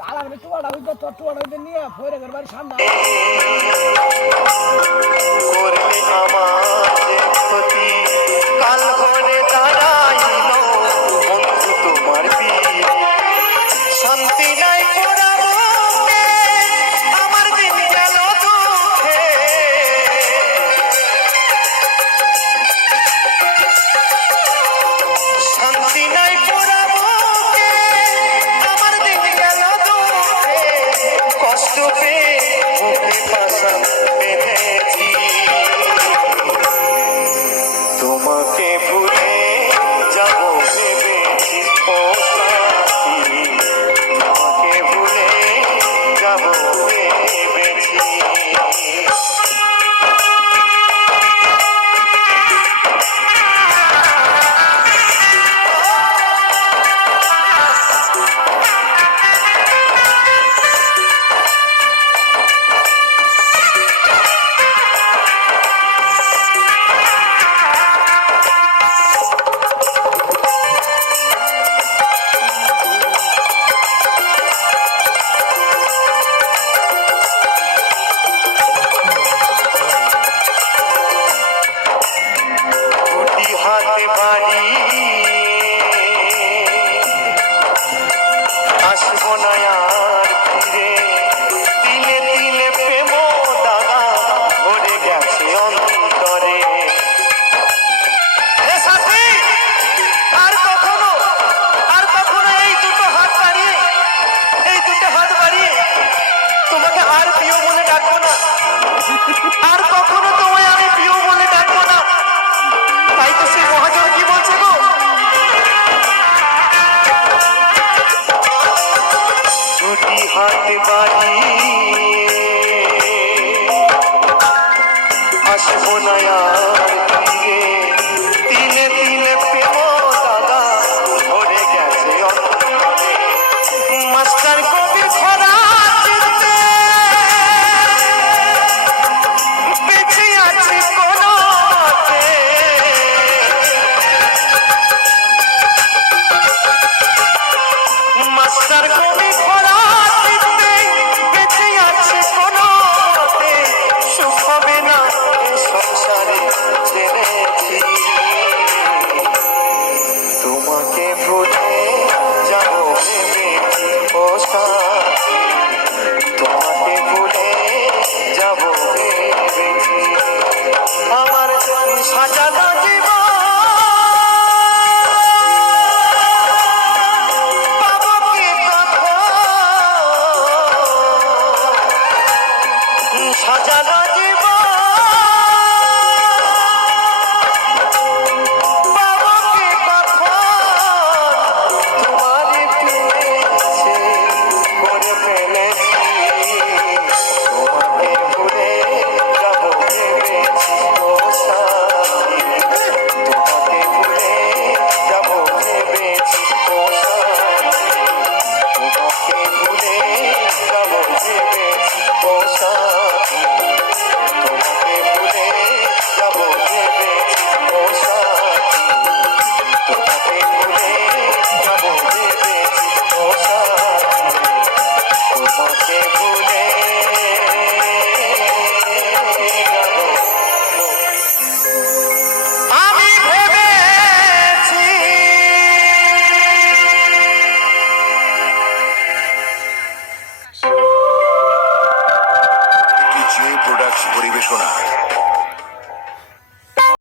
আলাদা টুয়াটা হইতো তোর টুয়াটা হইতে নিয়ে ফয়রা ঘর বাড়ির সামনে করলে আমার যে ক্ষতি কাল ঘরে দাঁড়াইল বন্ধু তোমার পীর শান্তি নাই পোড়াবো আমার দিন গেল দুঃখে শান্তি নাই পোড়াবো আমার দিন গেল দুঃখে কষ্ট পেয়ে বুকে পাশা বেঁধেছি তোমাকে ভুলে যাব ভেবেছি ও সাথী তোমাকে ভুলে যাব ভেবেছি হাতে বাড়ি আসবো না আর ফিরে দিলে দিলে প্রেম দাগা ভরে গেছে অন্তরে আর কখনো এই দুটো হাত বাড়িয়ে তোমাকে আর প্রিয় বলে ডাকবো না আর কখনো তোমায় আমি প্রিয় বলে ডাকবো না তাই তো সেই মহাজন কি বলছে গো ছুটি হাতে বাড়ি আসবো না আর ফিরে তিলে তিলে প্রেম দাদা ভরে গেছে অন্তরে মাস্টার কবির খরা বেঁচে আছে কোনো মাস্টার কবি খরা বেঁচে আছে কোনো সুখ হবে না সংসারে জেনেছি তোমাকে ভুলে যাব ভেবেছি ও সাথী তোমাকে ভুলে যাব ভেবেছি আমার সাজানো জীবন সাজানো জীবন বাবাকে কখন তোমারই পেয়েছে করে ফেলেছি তোমাকে ভুলে যাব ভেবেছি ও সাথী তোমাকে ভুলে যাব ভেবেছি ও সাথী তোমাকে ভুলে যাব ভেবেছি ও সাথী তোমাকে ভুলে যাব ভেবেছি ও সাথী তোমাকে ভুলে যাব ভেবেছি ও সাথী তোমাকে ভুলে যাব আমি ভেবেছি যে প্রোডাক্টস পরিবেশনা